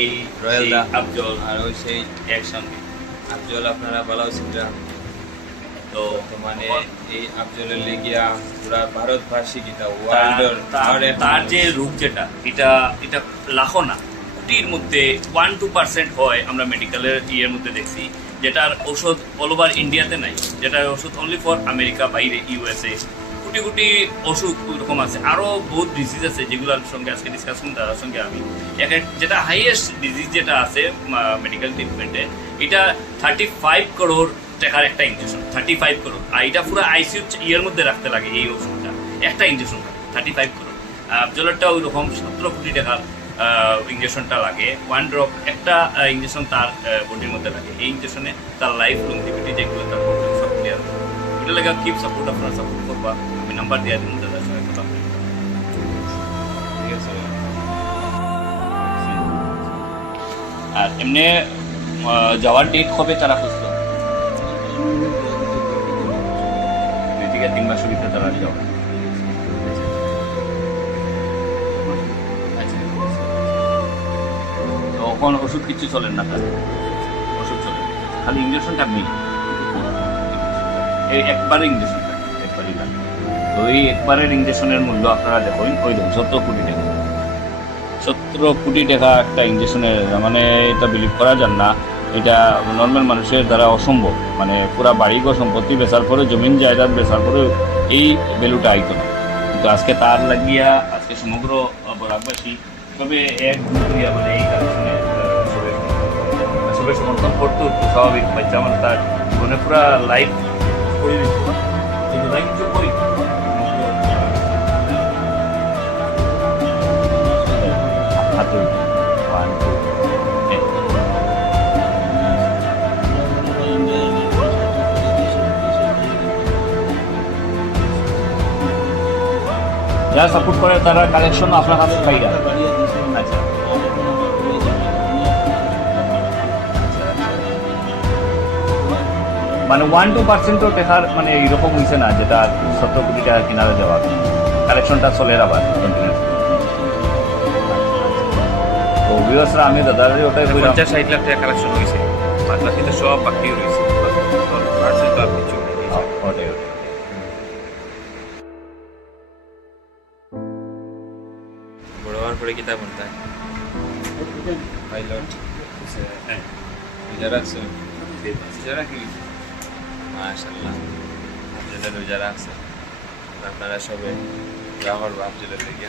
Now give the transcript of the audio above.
এই রয়্যাল সেই দা আফজল আর ওই সেই একসঙ্গে। আফজল আপনারা ভালো চিন্তা তো মানে এই আফজলের লেগিয়া পুরা ভারতবাসী কিতা তার ওয়ার্ল্ডের তার- তার যে রূপ যেটা এটা এটা লাখো না কোটির মধ্যে 1-2% হয় আমরা মেডিকেলের ইয়ের মধ্যে দেখছি, যেটার ওষুধ অল ওভার ইন্ডিয়াতে নাই, যেটার ওষুধ অনলি ফর আমেরিকা, বাইরে ইউএসএ। কোটি কোটি ওষুধ ওরকম আছে, আরও বহুত ডিজিজ আছে যেগুলোর সঙ্গে আজকে ডিসকাস করুন তার সঙ্গে আমি যেটা হাইয়েস্ট ডিজিজ যেটা আছে মেডিকেল ট্রিটমেন্টে, এটা 35 করোড় টাকার একটা ইঞ্জেকশন, 35 করোড়। আর এটা পুরো আইসিইউ ইয়ের মধ্যে রাখতে লাগে এই ওষুধটা, একটা ইঞ্জেকশন 35 করোড়। আফজলেরটা ওই রকম 17 কোটি টাকার ইঞ্জেকশনটা লাগে, 1 ড্রপ একটা ইঞ্জেকশন তার বডির মধ্যে লাগে। এই ইঞ্জেকশনে তার লাইফ লংজিভিটি যেগুলো তার প্রবলেম সব ক্লিয়ার হবে। ওইটা লাগে কিপ সাপোর্ট, আপনারা সাপোর্ট করবা। আমি নাম্বার দিয়ে দিন দাদার সঙ্গে কথা বলি। ঠিক আছে আর এমনি যাওয়ার ডেট কবে তারা খুঁজলো? 2 থেকে 3 মাসের ভিতরে তারা যাওয়া। আচ্ছা, তখন ওষুধ কিছু চলেন না তার? ওষুধ চলে, খালি ইঞ্জেকশনটা মেইন, এই একবারে ইঞ্জেকশনটা একবারই লাগে। তো এই একবারের ইঞ্জেকশনের মূল্য আপনারা দেখুন, ওই দেখুন 17 কোটি টাকা। 17 কোটি টাকা একটা ইঞ্জেকশনের, মানে এটা বিলিভ করা যান না। এটা নর্মাল মানুষের দ্বারা অসম্ভব। মানে পুরা বাড়িঘর সম্পত্তি বেচার পরে, জমিন জায়দাদ বেচার পরে এই ভ্যালুটা আইতো না। কিন্তু আজকে তার লাগিয়া আজকে সমগ্র বরাকবাসী তবে এক দুইয়া মানে এই কালেকশনে সবে সমর্থন করতো, স্বাভাবিক। বাচ্চা আমার তার জীবনে পুরা লাইফ করে দিত, কিন্তু তাই কিছু করি হাতে 1 2 যারা সাপোর্ট করে তারা কালেকশন আপনার কাছে পাইয়া। আচ্ছা, মানে 1-2% টাকার মানে এইরকম হয়েছে না যেটা 17 কোটি টাকার কিনারে যাওয়া। কালেকশনটা চলে আবার কন্টিনিউ। তো ভিউয়ার্সরা, আমি দাদার ওটাই বললাম 50-60 লাখ টাকা কালেকশন হয়েছে, বাদ বাকি তো সব বাকি রয়েছে, পার্সেন্ট তো আপনি চলে ওটাই ওটাই। বড় হওয়ার পরে কিতা বলতে হয় পাইলট হ্যাঁ, রোজা রাখছে, রোজা রাখি মাশাআল্লাহ। আপনাদের রোজা রাখছে, আপনারা সবে রাহর বাপ জেলে লেগে